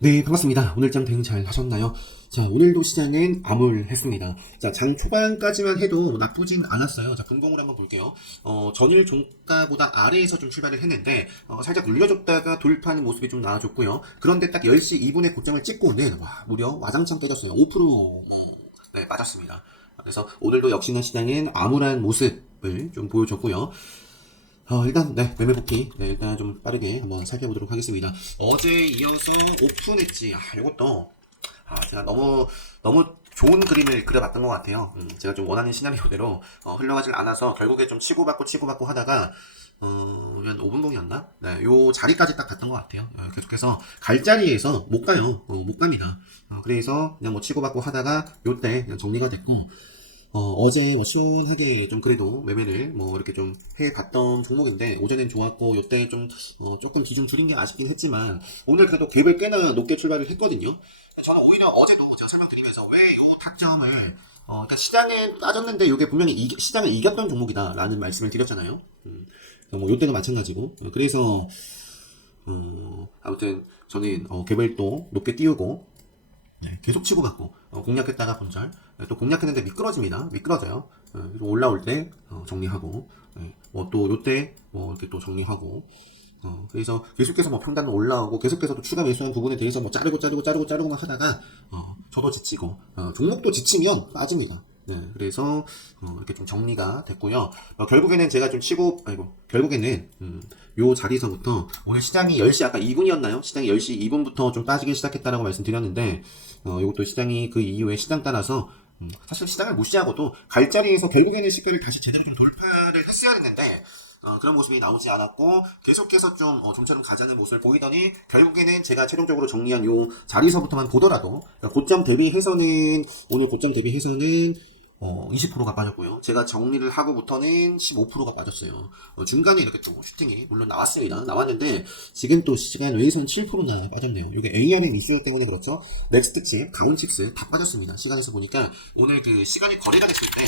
네, 반갑습니다. 오늘장 대응 잘 하셨나요? 자, 오늘도 시장은 암울했습니다. 자, 장 초반까지만 해도 나쁘진 않았어요. 자, 분봉을 한번 볼게요. 전일 종가보다 아래에서 좀 출발을 했는데, 살짝 눌려줬다가 돌파하는 모습이 좀 나와줬고요. 그런데 딱 10시 2분에 고점을 찍고는, 무려 와장창 때렸어요. 5%, 네, 맞았습니다. 그래서 오늘도 역시나 시장은 암울한 모습을 좀 보여줬고요. 일단, 네, 매매 복귀. 네, 일단 좀 빠르게 한번 살펴보도록 하겠습니다. 어제 이어서 오픈 엣지. 요것도, 제가 너무 좋은 그림을 그려봤던 것 같아요. 제가 좀 원하는 시나리오대로, 흘러가질 않아서 결국에 좀 치고받고 하다가, 한 5분봉이었나? 네, 요 자리까지 딱 갔던 것 같아요. 계속해서 갈 자리에서 못 가요. 못 갑니다. 그래서 그냥 뭐 치고받고 하다가 요때 그냥 정리가 됐고, 어제 뭐 시원하게 좀 그래도 매매를 뭐 이렇게 좀 해봤던 종목인데 오전엔 좋았고 요때 좀 조금 기준 줄인 게 아쉽긴 했지만 오늘 그래도 갭을 꽤나 높게 출발을 했거든요. 저는 오히려 어제도 제가 설명드리면서 왜 요 타점을 그러니까 시장에 빠졌는데 이게 분명히 시장을 이겼던 종목이다라는 말씀을 드렸잖아요. 뭐 요때도 마찬가지고 그래서 아무튼 저는 갭을 또 높게 띄우고 네, 계속 치고받고 공략했다가 본절 또 공략했는데 미끄러집니다. 미끄러져요. 그래서 올라올 때 정리하고 뭐또 요때 뭐 이렇게 또 정리하고 그래서 계속해서 뭐 평단 올라오고 계속해서 또 추가 매수한 부분에 대해서 뭐 자르고만 하다가 저도 지치고 종목도 지치면 빠집니다. 네, 그래서 이렇게 좀 정리가 됐고요. 결국에는 제가 좀 결국에는 요 자리에서부터 오늘 시장이 10시 아까 2분이었나요? 시장이 10시 2분부터 좀 빠지기 시작했다라고 말씀드렸는데 이것도 시장이 그 이후에 시장 따라서 사실 시장을 무시하고도 갈 자리에서 결국에는 시가를 다시 제대로 좀 돌파를 했어야 했는데 그런 모습이 나오지 않았고 계속해서 좀처럼 가자는 모습을 보이더니 결국에는 제가 최종적으로 정리한 요 자리에서부터만 보더라도 고점 대비해서는 오늘 고점 대비해서는 20%가 빠졌고요. 제가 정리를 하고부터는 15%가 빠졌어요. 중간에 이렇게 또 슈팅이 물론 나왔습니다. 나왔는데 지금 또 시간 외선 7%나 빠졌네요. 이게 ARM 이슈 때문에 그렇죠. 넥스트 칩, 가온칩스 다 빠졌습니다. 시간에서 보니까 오늘 그 시간이 거래가 됐을 때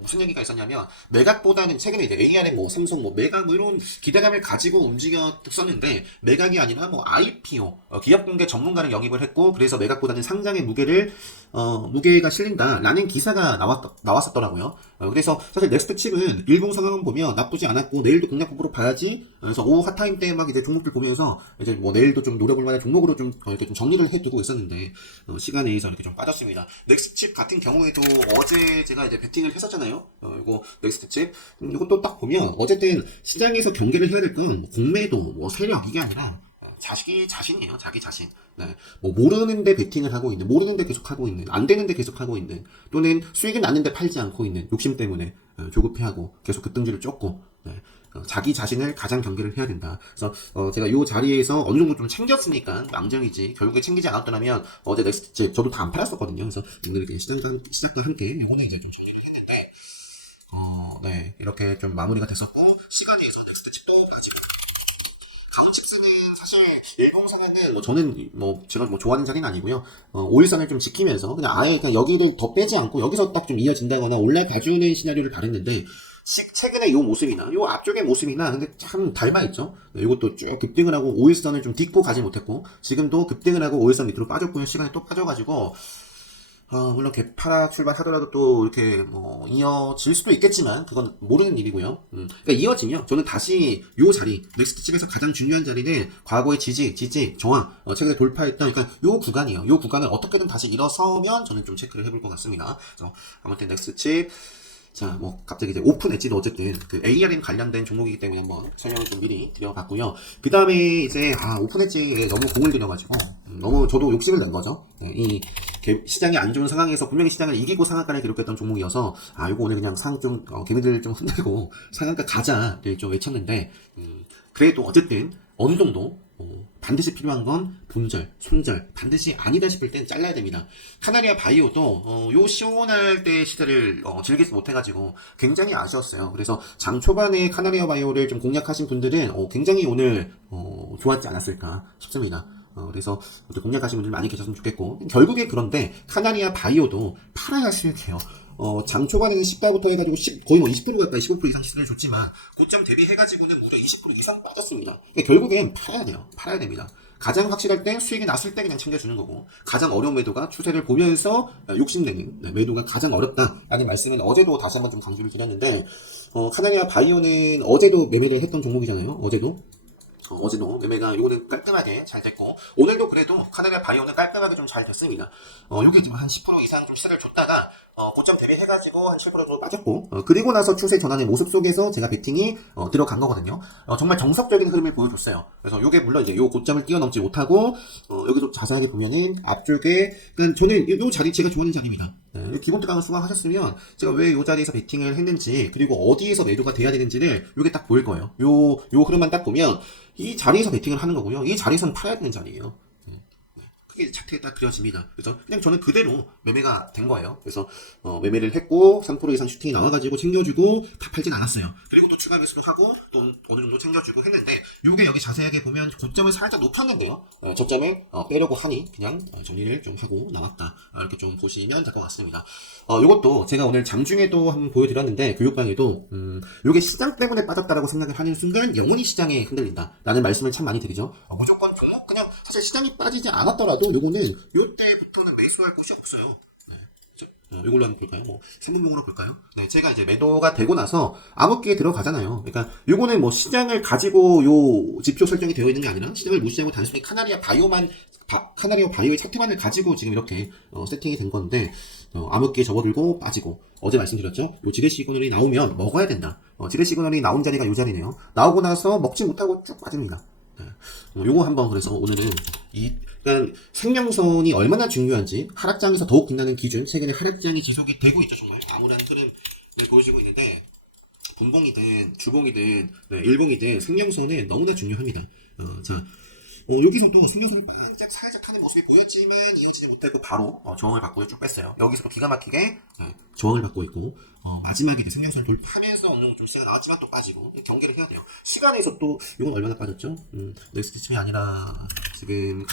무슨 얘기가 있었냐면, 매각보다는 최근에 이제 ARM 뭐, 삼성 뭐, 매각 뭐 이런 기대감을 가지고 움직였었는데, 매각이 아니라 뭐, IPO, 기업 공개 전문가를 영입을 했고, 그래서 매각보다는 상장의 무게가 실린다라는 기사가 나왔었더라고요. 그래서 사실 넥스트 칩은 일봉 상황을 보면 나쁘지 않았고, 내일도 공략법으로 봐야지. 그래서 오후 핫타임 때 막 이제 종목들 보면서, 이제 뭐, 내일도 좀 노려볼 만한 종목으로 좀, 이렇게 좀 정리를 해두고 있었는데, 시간에 의해서 이렇게 좀 빠졌습니다. 넥스트 칩 같은 경우에도 어제 제가 이제 베팅을 했었잖아요. 이거 넥스트 칩. 이것도 딱 보면 어쨌든 시장에서 경계를 해야 될 건 공매도 뭐 세력 이게 아니라 자신이에요. 자기 자신. 네. 뭐 모르는데 베팅을 하고 있는, 모르는데 계속 하고 있는, 안 되는데 계속 하고 있는, 또는 수익이 났는데 팔지 않고 있는 욕심 때문에 조급해하고 계속 급등주를 쫓고. 네. 자기 자신을 가장 경계를 해야 된다. 그래서 제가 이 자리에서 어느 정도 좀 챙겼으니까 망정이지. 결국에 챙기지 않았더라면 어제 넥스트 칩 저도 다 안 팔았었거든요. 그래서 오늘 이렇게 시작과 함께 이거는 이제 좀 정리를 했는데 네, 이렇게 좀 마무리가 됐었고 시간에서 넥스트 칩도 가지고 가온칩스는 사실 일봉상에는 뭐 저는 뭐 제가 뭐 좋아하는 자리는 아니고요. 5일선을 좀 지키면서 그냥 아예 그냥 여기를 더 빼지 않고 여기서 딱 좀 이어진다거나 올라가주는 시나리오를 바랬는데 최근에 요 모습이나 요 앞쪽의 모습이나 근데 참 닮아있죠. 네, 이것도 쭉 급등을 하고 5일선을 좀 딛고 가지 못했고 지금도 급등을 하고 5일선 밑으로 빠졌고요. 시간이 또 빠져가지고 물론 개파락 출발하더라도 또 이렇게 뭐 이어질 수도 있겠지만 그건 모르는 일이고요. 그러니까 이어지면 저는 다시 요 자리 넥스트 칩에서 가장 중요한 자리는 과거의 지지, 저항, 최근에 돌파했던 그러니까 요 구간이에요. 요 구간을 어떻게든 다시 일어서면 저는 좀 체크를 해볼 것 같습니다. 그래서 아무튼 넥스트 칩 자, 뭐, 갑자기 이제 오픈 엣지도 어쨌든, 그 ARM 관련된 종목이기 때문에 한번 설명을 좀 미리 드려봤고요. 그 다음에 이제, 오픈 엣지에 너무 공을 들여가지고, 너무 저도 욕심을 낸 거죠. 네, 시장이 안 좋은 상황에서 분명히 시장을 이기고 상한가를 기록했던 종목이어서, 요거 오늘 그냥 개미들 좀 흔들고 상한가 가자를 좀 외쳤는데, 그래도 어쨌든, 어느 정도, 반드시 필요한 건 본절, 손절, 반드시 아니다 싶을 땐 잘라야 됩니다. 카나리아 바이오도 요 시원할 때 시세를 즐기지 못해가지고 굉장히 아쉬웠어요. 그래서 장 초반에 카나리아 바이오를 좀 공략하신 분들은 굉장히 오늘 좋았지 않았을까 싶습니다. 그래서 공략하신 분들 많이 계셨으면 좋겠고 결국에 그런데 카나리아 바이오도 팔아야 수익해요. 장 초반에는 10가부터 해가지고 거의 뭐 20% 가까이 15% 이상 시세를 줬지만 고점 대비해가지고는 무려 20% 이상 빠졌습니다. 그러니까 결국엔 팔아야 돼요. 팔아야 됩니다. 가장 확실할 때 수익이 났을 때 그냥 챙겨주는 거고 가장 어려운 매도가 추세를 보면서 욕심내는 매도가 가장 어렵다라는 말씀은 어제도 다시 한번 좀 강조를 드렸는데 카나리아 바이오는 어제도 매매를 했던 종목이잖아요. 어제도 매매가 요거는 깔끔하게 잘 됐고 오늘도 그래도 카나리아 바이오는 깔끔하게 좀 잘 됐습니다. 요게 지금 한 10% 이상 좀 시세를 줬다가 고점 대비해가지고 한 7% 정도 빠졌고 그리고 나서 추세 전환의 모습 속에서 제가 베팅이 들어간 거거든요. 정말 정석적인 흐름을 보여줬어요. 그래서 요게 물론 이제 요 고점을 뛰어넘지 못하고 여기도 자세하게 보면은 앞쪽에 저는 요 자리 제가 좋아하는 자리입니다. 기본 특강을 수강하셨으면 제가 왜 요 자리에서 베팅을 했는지 그리고 어디에서 매도가 돼야 되는지를 요게 딱 보일 거예요. 요 흐름만 딱 보면 이 자리에서 베팅을 하는 거고요. 이 자리에서는 팔아야 되는 자리예요. 크게 차트에 딱 그려집니다. 그래서 그냥 저는 그대로 매매가 된 거예요. 그래서 매매를 했고 3% 이상 슈팅이 나와가지고 챙겨주고 다 팔진 않았어요. 그리고 또 추가 매수도 하고 또 어느 정도 챙겨주고 했는데 요게 여기 자세하게 보면 고점을 살짝 높였는데요. 저점을 빼려고 하니 그냥 정리를 좀 하고 나왔다. 이렇게 좀 보시면 될 것 같습니다. 요것도 제가 오늘 장중에도 한번 보여드렸는데 교육방에도 요게 시장 때문에 빠졌다라고 생각을 하는 순간 영원히 시장에 흔들린다 라는 말씀을 참 많이 드리죠. 무조건 종목 그냥 사실 시장이 빠지지 않았더라도 요거는 요때부터는 매수할 곳이 없어요. 이걸로 한번 볼까요? 3분봉으로 볼까요? 네, 제가 이제 매도가 되고 나서 암흑기에 들어가잖아요. 그러니까 요거는 뭐 시장을 가지고 요 지표 설정이 되어 있는 게 아니라 시장을 무시하고 단순히 카나리아 바이오의 차트만을 가지고 지금 이렇게 세팅이 된 건데 암흑기에 접어들고 빠지고 어제 말씀드렸죠? 요 지뢰 시그널이 나오면 먹어야 된다. 지뢰 시그널이 나온 자리가 요 자리네요. 나오고 나서 먹지 못하고 쭉 빠집니다. 요거 한번 그래서 오늘은 그러니까 생명선이 얼마나 중요한지 하락장에서 더욱 빛나는 기준 최근에 하락장이 지속이 되고 있죠. 정말 암울한 흐름을 보여주고 있는데 분봉이든 주봉이든 일봉이든 생명선은 너무나 중요합니다. 여기서 또 생명선이 살짝 하는 모습이 보였지만 이어지지 못하고 바로 저항을 받고 쭉 뺐어요. 여기서도 기가 막히게 저항을 받고 있고 마지막에 생명선을 돌파하면서 어느 정도 좀 시세가 나왔지만 또 빠지고 경계를 해야 돼요. 시간에서 또 이건 얼마나 빠졌죠? 넥스트침이 아니라 지금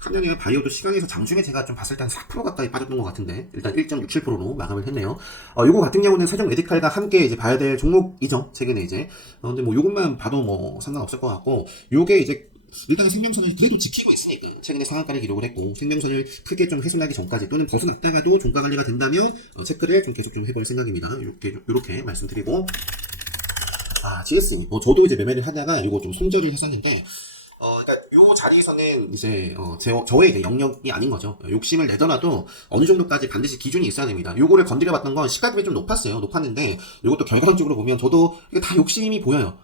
카나리아 바이오도 시간에서 장중에 제가 좀 봤을 때 한 4% 가까이 빠졌던 것 같은데 일단 1.67%로 마감을 했네요. 요거 같은 경우는 세종 메디칼과 함께 이제 봐야 될 종목이죠. 최근에 이제 근데 뭐 요것만 봐도 뭐 상관없을 것 같고 요게 이제 일단 생명선을 그래도 지키고 있으니까 최근에 상한가를 기록을 했고 생명선을 크게 좀 훼손하기 전까지 또는 벗어났다가도 종가 관리가 된다면 체크를 좀 계속 좀 해볼 생각입니다. 이렇게 말씀드리고 GS 저도 이제 매매를 하다가 이거 좀 손절을 했었는데 그러니까 요 자리에서는 이제 저의 이제 영역이 아닌 거죠. 욕심을 내더라도 어느 정도까지 반드시 기준이 있어야 됩니다. 요거를 건드려봤던 건 시가점이 좀 높았는데 요것도 결과론적으로 보면 저도 이게 다 욕심이 보여요.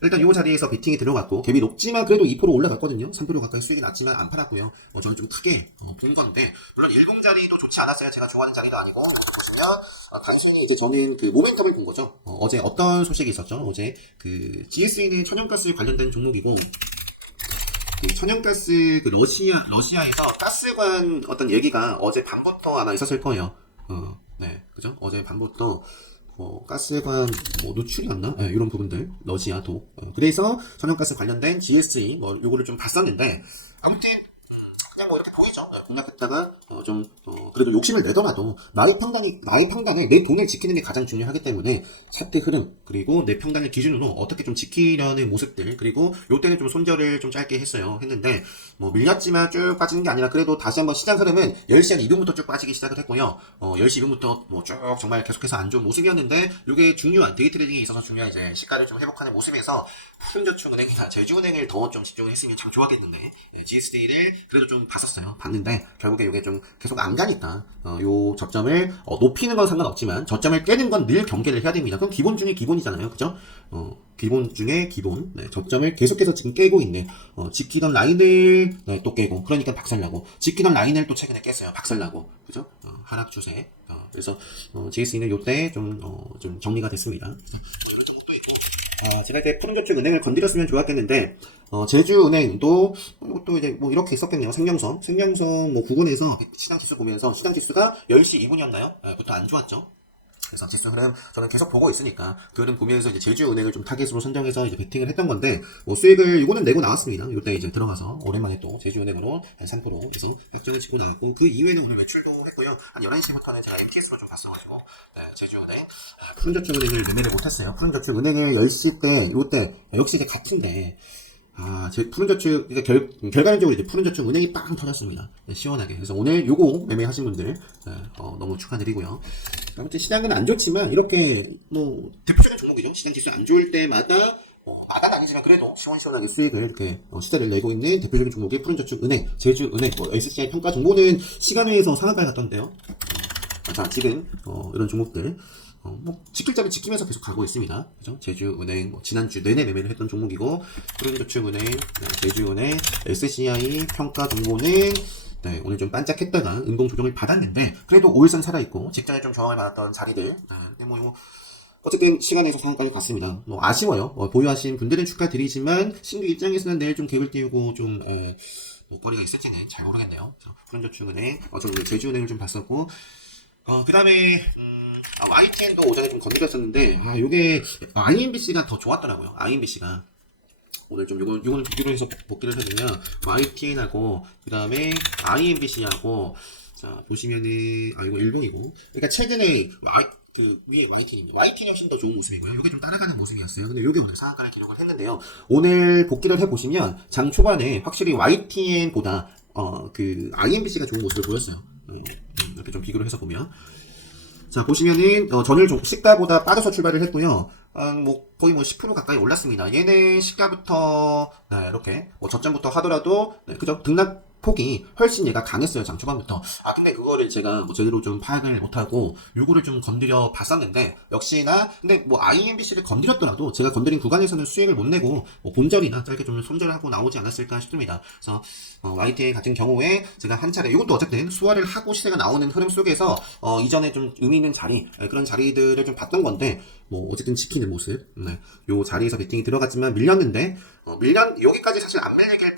일단 요 자리에서 베팅이 들어갔고 갭이 높지만 그래도 2% 올라갔거든요. 3% 가까이 수익이 났지만 안 팔았고요. 저는 좀 크게 본 건데 물론 일봉 자리도 좋지 않았어요. 제가 좋아하는 자리도 아니고 보시면 단순히 이제 저는 그 모멘텀을 본 거죠. 어제 어떤 소식이 있었죠? 어제 그 GS는 천연가스 관련된 종목이고 그 천연가스 그 러시아에서 가스관 어떤 얘기가 어제 밤부터 아마 있었을 거예요. 네, 그죠? 어제 밤부터 가스관 노출이었나? 네, 이런 부분들 러시아도 그래서 천연가스 관련된 GSE 요거를 좀 봤었는데 아무튼 그냥 이렇게 보이죠. 공략했다가 그래도 욕심을 내더라도 나의 평단을 내 돈을 지키는 게 가장 중요하기 때문에 차트 흐름 그리고 내 평단을 기준으로 어떻게 좀 지키려는 모습들 그리고 요때는 좀 손절을 좀 짧게 했는데 밀렸지만 쭉 빠지는 게 아니라 그래도 다시 한번 시장 흐름은 10시 한 2분부터 쭉 빠지기 시작을 했고요. 10시 2분부터 쭉 정말 계속해서 안 좋은 모습이었는데 요게 중요한 데이 트레이딩에 있어서 중요한 이제 시가를 좀 회복하는 모습에서 푸른저축은행이나 제주은행을 더 좀 집중을 했으면 참 좋았겠는데 GSD를 그래도 좀 봤는데 결국에 이게 좀 계속 안 가니까 요 저점을 높이는 건 상관없지만 저점을 깨는 건 늘 경계를 해야 됩니다. 그럼 기본 중에 기본이잖아요. 그죠? 기본 중에 기본 저점을 계속해서 지금 깨고 있네. 지키던 라인을 또 깨고 그러니까 박살나고 지키던 라인을 또 최근에 깼어요. 박살나고 그죠? 하락 추세. 그래서 GS는 요때 좀 정리가 됐습니다. 이런 쪽도 있고 제가 이제 푸른저축은행을 건드렸으면 좋았겠는데 제주은행도 이것도 이제 이렇게 있었겠네요. 생명선 부근에서 시장 지수 보면서 시장 지수가 10시 2분이었나요? 부터 안 좋았죠. 그래서 지수 흐름 저는 계속 보고 있으니까 그 흐름 보면서 이제 제주은행을 좀 타겟으로 선정해서 이제 베팅을 했던 건데 수익을 이거는 내고 나왔습니다. 이때 이제 들어가서 오랜만에 또 제주은행으로 한 3% 그래서 확정을 치고 나왔고 그 이후에는 오늘 매출도 했고요. 한 11시부터는 제가 FTS로 좀 봤어가지고 제주은행 푸른저축은행을 매매를 못했어요. 푸른저축은행을 10시 때 요때 역시 이게 같은데 푸른저축, 그러니까 결과론적으로 이제 푸른저축 은행이 빵 터졌습니다. 네, 시원하게. 그래서 오늘 요거 매매하신 분들, 너무 축하드리고요. 아무튼 시장은 안 좋지만, 이렇게, 뭐, 대표적인 종목이죠. 시장 지수 안 좋을 때마다, 마다는 아니지만 그래도 시원시원하게 수익을 이렇게, 시세를 내고 있는 대표적인 종목이 푸른저축 은행, 제주은행, SCI 평가 정보는 시간외에서 상한가에 갔던데요. 자, 지금, 이런 종목들. 지킬 자리 지키면서 계속 가고 있습니다. 그죠? 제주은행, 지난주 내내 매매를 했던 종목이고, 푸른저축은행, 제주은행, SCI 평가 정보는, 오늘 좀 반짝했다가 운동 조정을 받았는데, 그래도 5일선 살아있고, 직전에 좀 저항을 받았던 자리들, 어쨌든 시간에서 상한가에 갔습니다. 아쉬워요. 보유하신 분들은 축하드리지만, 신규 입장에서는 내일 좀 갭을 띄우고, 좀, 거리가 있을지는 잘 모르겠네요. 푸른저축은행, 저는 제주은행을 좀 봤었고, 그 다음에, YTN도 오전에 좀 건드렸었는데, 요게, IMBC가 더 좋았더라고요. IMBC가. 오늘 좀 요거는 비교를 해서 복기를 해주면, YTN하고, 그 다음에 IMBC하고, 자, 보시면은, 이거 일본이고. 그러니까 최근에, 위에 YTN입니다. YTN이 훨씬 더 좋은 모습이고요. 요게 좀 따라가는 모습이었어요. 근데 요게 오늘 상한가를 기록을 했는데요. 오늘 복기를 해보시면, 장 초반에 확실히 YTN보다, IMBC가 좋은 모습을 보였어요. 이렇게 좀 비교를 해서 보면. 자, 보시면은, 전일 시가보다 빠져서 출발을 했고요. 거의 10% 가까이 올랐습니다. 얘는 시가부터, 이렇게, 저점부터 하더라도, 그죠? 등락폭이 훨씬 얘가 강했어요, 장 초반부터. 근데 그거를 제가 제대로 좀 파악을 못하고, 요거를 좀 건드려 봤었는데, 역시나, 근데 IMBC를 건드렸더라도, 제가 건드린 구간에서는 수익을 못 내고, 본절이나 짧게 좀 손절하고 나오지 않았을까 싶습니다. 그래서, YTA 같은 경우에, 제가 한 차례, 이것도 어쨌든 수화를 하고 시세가 나오는 흐름 속에서, 이전에 좀 의미 있는 자리, 그런 자리들을 좀 봤던 건데, 어쨌든 지키는 모습. 요 자리에서 베팅이 들어갔지만 밀렸는데, 여기까지 사실 안 밀리길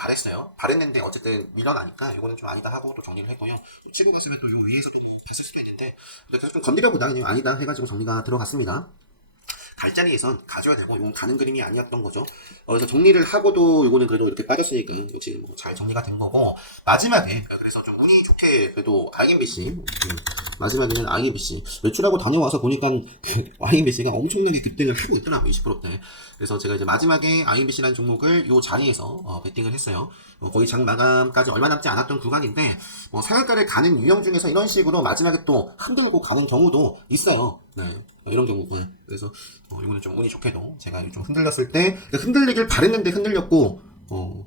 바랬는데, 어쨌든 밀려나니까, 이거는 좀 아니다 하고 또 정리를 했고요. 또 치고 갔으면 또 요 위에서 또 봤을 수도 있는데, 계속 좀 건드려보다 그냥 아니다 해가지고 정리가 들어갔습니다. 갈 자리에선 가져야 되고, 이건 가는 그림이 아니었던 거죠. 그래서 정리를 하고도 이거는 그래도 이렇게 빠졌으니까 역시 잘 정리가 된 거고, 마지막에 그래서 좀 운이 좋게 그래도 IMBC, 마지막에는 IMBC 매출하고 다녀와서 보니까 IMBC가 엄청나게 급등을 하고 있더라고요. 20%대. 그래서 제가 이제 마지막에 IMBC라는 종목을 요 자리에서 베팅을 했어요. 거의 장 마감까지 얼마 남지 않았던 구간인데, 상한가를 가는 유형 중에서 이런 식으로 마지막에 또 흔들고 가는 경우도 있어요. 이런 경우가. 그래서 이거는 좀 운이 좋게도 제가 좀 흔들렸을 때, 흔들리길 바랬는데 흔들렸고,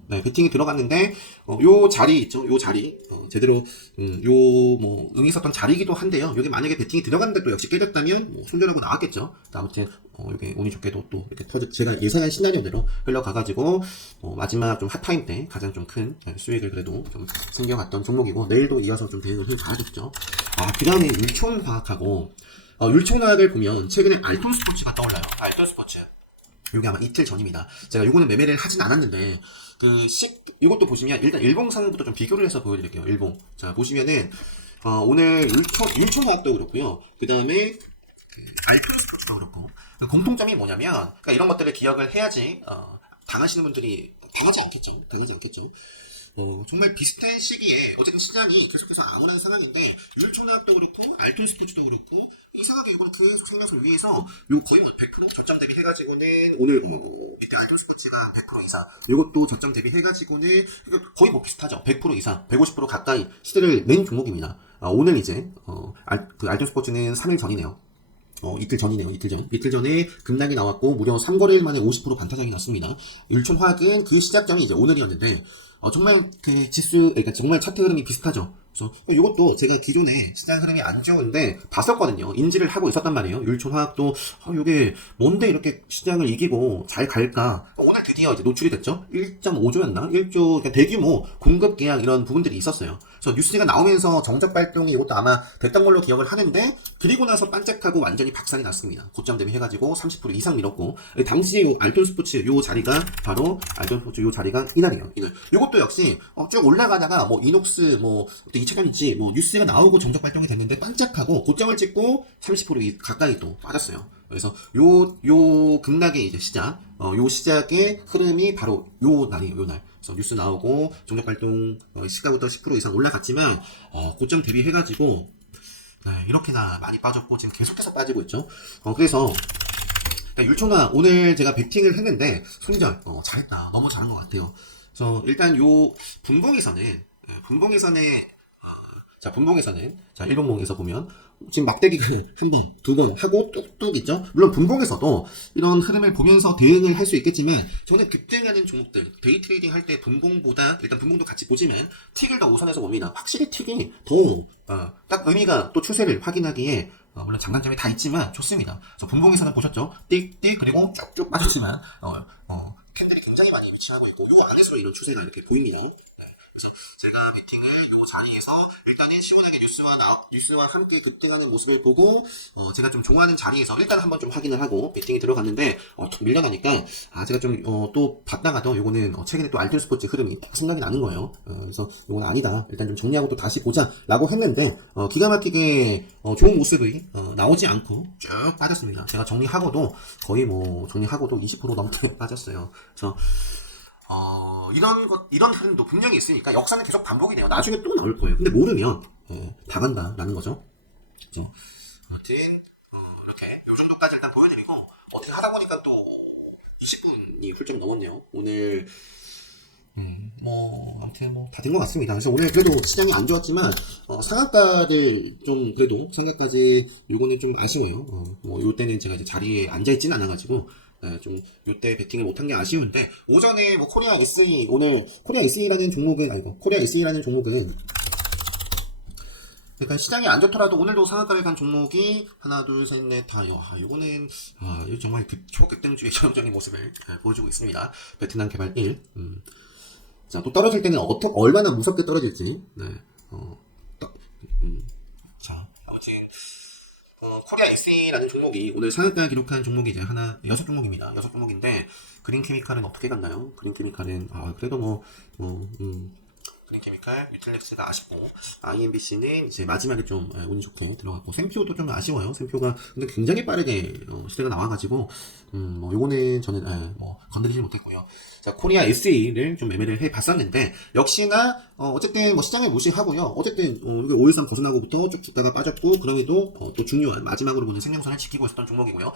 베팅이 들어갔는데, 요 자리 있죠? 요 자리, 제대로, 의미 있었던 자리이기도 한데요. 여기 만약에 베팅이 들어갔는데 또 역시 깨졌다면, 손절하고 나왔겠죠. 아무튼, 요게 운이 좋게도 또 이렇게 제가 예상한 시나리오대로 흘러가가지고, 마지막 좀 핫타임 때 가장 좀 큰 수익을 그래도 좀 생겨갔던 종목이고, 내일도 이어서 좀 대응을 해가야겠죠. 그 다음에 율촌화학하고, 율촌화학을 보면, 최근에 알톤 스포츠가 떠올라요. 알톤 스포츠. 요게 아마 이틀 전입니다. 제가 요거는 매매를 하진 않았는데, 이것도 보시면, 일단 일봉상부터 좀 비교를 해서 보여드릴게요. 일봉. 자, 보시면은, 오늘 율촌화학도 그렇고요. 그 다음에, 알프로 스포츠도 그렇고, 공통점이 뭐냐면, 그러니까 이런 것들을 기억을 해야지, 당하시는 분들이, 당하지 않겠죠. 정말 비슷한 시기에 어쨌든 시장이 계속해서 암울한 상황인데 율촌화학도 그렇고 알톤 스포츠도 그렇고 이상하게 이거는 계속 상승을 위해서 요 거의 100% 저점 대비 해가지고는 오늘 밑에 알톤 스포츠가 100% 이상 이것도 저점 대비 해가지고는 거의 비슷하죠. 100% 이상 150% 가까이 시대를 낸 종목입니다. 오늘 이제 알톤 스포츠는 3일 전이네요. 이틀 전이네요. 이틀 전에 급락이 나왔고 무려 3거래일 만에 50% 반타작이 났습니다. 율촌화학은 그 시작점이 이제 오늘이었는데 정말 그러니까 정말 차트 흐름이 비슷하죠. 그래서 이것도 제가 기존에 시장 흐름이 안 좋은데 봤었거든요. 인지를 하고 있었단 말이에요. 율촌화학도 이게 뭔데 이렇게 시장을 이기고 잘 갈까? 오늘 드디어 이제 노출이 됐죠. 1.5조였나? 1조 그러니까 대규모 공급 계약 이런 부분들이 있었어요. 그래서 뉴스가 나오면서 정적 발동이 이것도 아마 됐던 걸로 기억을 하는데 그리고 나서 반짝하고 완전히 박살이 났습니다. 고점 대비 해가지고 30% 이상 밀었고 당시에 알톤 스포츠 요 자리가 바로 알톤 스포츠 요 자리가 이날이에요. 이날. 이것도 역시 쭉 올라가다가 이녹스 이차전지 뉴스가 나오고 정적 발동이 됐는데 반짝하고 고점을 찍고 30% 가까이 또 빠졌어요. 그래서 요 급락의 이제 시작, 요 시작의 흐름이 바로 요 날이에요. 요 날. 그래서 뉴스 나오고 정적 발동 시가부터 10% 이상 올라갔지만 고점 대비해가지고 이렇게나 많이 빠졌고 지금 계속해서 빠지고 있죠. 그래서 일단 율촌아, 오늘 제가 배팅을 했는데, 손절, 잘했다. 너무 잘한 것 같아요. 그래서 일단 요 분봉에서는, 자, 분봉에서는, 자, 일봉봉에서 보면, 지금 막대기를 한 번, 두 번 하고 뚝뚝 있죠? 물론 분봉에서도 이런 흐름을 보면서 대응을 할 수 있겠지만, 저는 급등하는 종목들, 데이 트레이딩 할 때 분봉보다, 일단 분봉도 같이 보지만, 틱을 더 우선해서 봅니다. 확실히 틱이 더, 딱 의미가 또 추세를 확인하기에, 물론 장단점이 다 있지만 좋습니다. 그래서 분봉에서는 보셨죠? 띡띡 그리고 쭉쭉 빠졌지만, 캔들이 굉장히 많이 위치하고 있고, 요 안에서 이런 추세가 이렇게 보입니다. 그래서 제가 배팅을 요 자리에서 일단은 시원하게 뉴스와 함께 급등하는 모습을 보고 제가 좀 좋아하는 자리에서 일단 한번 좀 확인을 하고 배팅이 들어갔는데 툭 밀려나니까 제가 좀 또 봤다가도 요거는 최근에 또 알뜰 스포츠 흐름이 딱 생각이 나는 거예요. 그래서 요거는 아니다. 일단 좀 정리하고 또 다시 보자라고 했는데 기가 막히게 좋은 모습이 나오지 않고 쭉 빠졌습니다. 제가 정리하고도 거의 뭐 정리하고도 20% 넘게 빠졌어요. 그래서 이런 흐름도 분명히 있으니까 역사는 계속 반복이 돼요. 나중에 또 나올 거예요. 근데 모르면, 다 간다라는 거죠. 그죠? 아무튼, 이렇게, 요 정도까지 일단 보여드리고, 어떻게 하다 보니까 또, 20분이 훌쩍 넘었네요. 오늘, 아무튼 다 된 것 같습니다. 그래서 오늘 그래도 시장이 안 좋았지만, 상한가를 좀, 그래도, 상한가까지, 요거는 좀 아쉬워요. 요 때는 제가 이제 자리에 앉아있진 않아가지고, 좀 요때 배팅을 못한 게 아쉬운데 오전에 뭐 코리아 SE 오늘 코리아 SE라는 종목은 그러니까 시장이 안 좋더라도 오늘도 상한가를 간 종목이 하나 둘 셋 넷 다 요거는 이거 정말 초급등주의 전형적인 모습을 보여주고 있습니다. 베트남 개발 1 자, 또 떨어질 때는 얼마나 무섭게 떨어질지 자, 아무튼 코리아 SE라는 종목이 오늘 상한가 기록한 종목이 이제 여섯 종목입니다. 여섯 종목인데 그린케미칼은 어떻게 갔나요? 그린케미칼은 그래도 그린케미칼, 유틸렉스가 아쉽고 IMBC는 이제 마지막에 좀 운이 좋게 들어갔고 샘표도 좀 아쉬워요. 샘표가 근데 굉장히 빠르게 시대가 나와가지고 요거는 저는 건드리지 못했고요. 자, 코리아 SE를 좀 매매를 해봤었는데 역시나 어쨌든 뭐 시장을 무시하고요. 어쨌든 513 벗어나고부터 쭉 죽다가 빠졌고 그럼에도 또 중요한 마지막으로 보는 생명선을 지키고 있었던 종목이고요.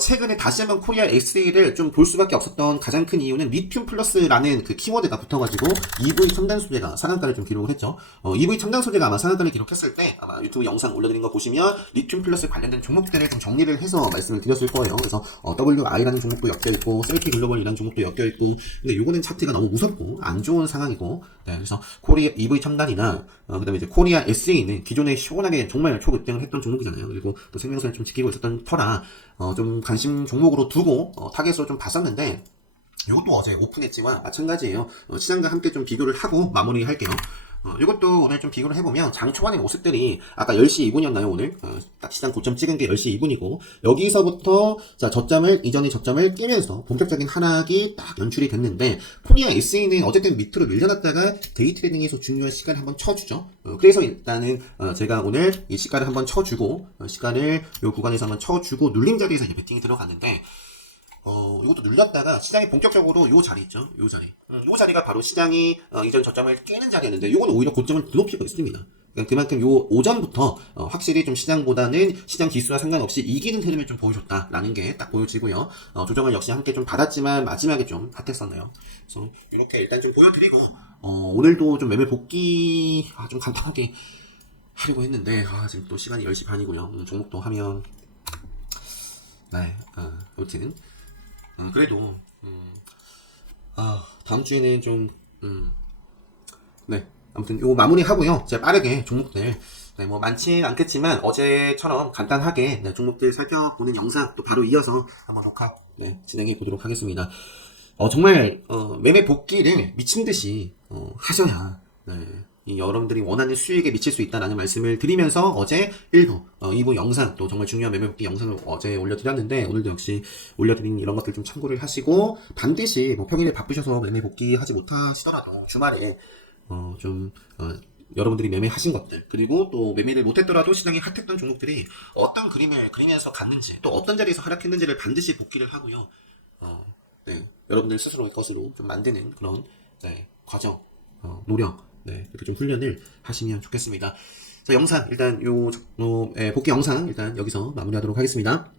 최근에 다시 한번 코리아 SE를 좀 볼 수밖에 없었던 가장 큰 이유는 리튬 플러스라는 그 키워드가 붙어가지고 EV 첨단 소재가 상한가를 좀 기록을 했죠. EV 첨단 소재가 아마 상한가를 기록했을 때 아마 유튜브 영상 올려드린 거 보시면 리튬 플러스 관련된 종목들을 좀 정리를 해서 말씀을 드렸을 거예요. 그래서 WI라는 종목도 엮여있고 셀키 글로벌이라는 종목도 엮여있고 근데 요거는 차트가 너무 무섭고 안 좋은 상황이고 그래서 코리아 EV 첨단이나 그다음에 이제 코리아 SE는 기존에 시원하게 정말 초급등을 했던 종목이잖아요. 그리고 또 생명선을 좀 지키고 있었던 터라 좀 관심 종목으로 두고 타겟으로 좀 봤었는데 이것도 어제 오픈했지만 마찬가지예요. 시장과 함께 좀 비교를 하고 마무리할게요. 이것도 오늘 좀 비교를 해보면 장 초반의 모습들이 아까 10시 2분이었나요 오늘? 딱 시장 고점 찍은 게 10시 2분이고 여기서부터 자 이전의 저점을 깨면서 본격적인 하락이 딱 연출이 됐는데 코리아 SE는 어쨌든 밑으로 밀려났다가 데이 트레이딩에서 중요한 시간을 한번 쳐주죠. 그래서 일단은 제가 오늘 이 시가를 한번 쳐주고 시가를 이 구간에서 한번 쳐주고 눌림 자리에서 이제 배팅이 들어갔는데 이것도 눌렸다가 시장이 본격적으로 요 자리 있죠? 요 자리. 요 자리가 바로 시장이 이전 저점을 깨는 자리였는데 요거는 오히려 고점을 드높이고 있습니다. 그러니까 그만큼 요 오전부터 확실히 좀 시장보다는 시장 기수와 상관없이 이기는 흐름을 좀 보여줬다라는 게 딱 보여지고요. 조정을 역시 함께 좀 받았지만 마지막에 좀 핫했었네요. 그래서 이렇게 일단 좀 보여드리고 오늘도 좀 매매 복귀 좀 간단하게 하려고 했는데 지금 또 시간이 10시 반이고요. 종목도 하면 아무튼 그래도 다음 주에는 좀 아무튼 요거 마무리 하고요. 제가 빠르게 종목들 뭐 많진 않겠지만 어제처럼 간단하게 종목들 살펴보는 영상 또 바로 이어서 한번 녹화 진행해 보도록 하겠습니다. 정말 매매 복귀를 미친 듯이 하셔야 이 여러분들이 원하는 수익에 미칠 수 있다라는 말씀을 드리면서 어제 1부, 2부 영상 또 정말 중요한 매매 복귀 영상을 어제 올려드렸는데 오늘도 역시 올려드린 이런 것들 좀 참고를 하시고 반드시 뭐 평일에 바쁘셔서 매매 복귀 하지 못하시더라도 주말에 여러분들이 매매하신 것들 그리고 또 매매를 못했더라도 시장이 핫했던 종목들이 어떤 그림을 그리면서 갔는지 또 어떤 자리에서 하락했는지를 반드시 복귀를 하고요. 여러분들 스스로의 것으로 좀 만드는 그런 과정, 노력 이렇게 좀 훈련을 하시면 좋겠습니다. 자, 영상 일단 복귀 영상 일단 여기서 마무리하도록 하겠습니다.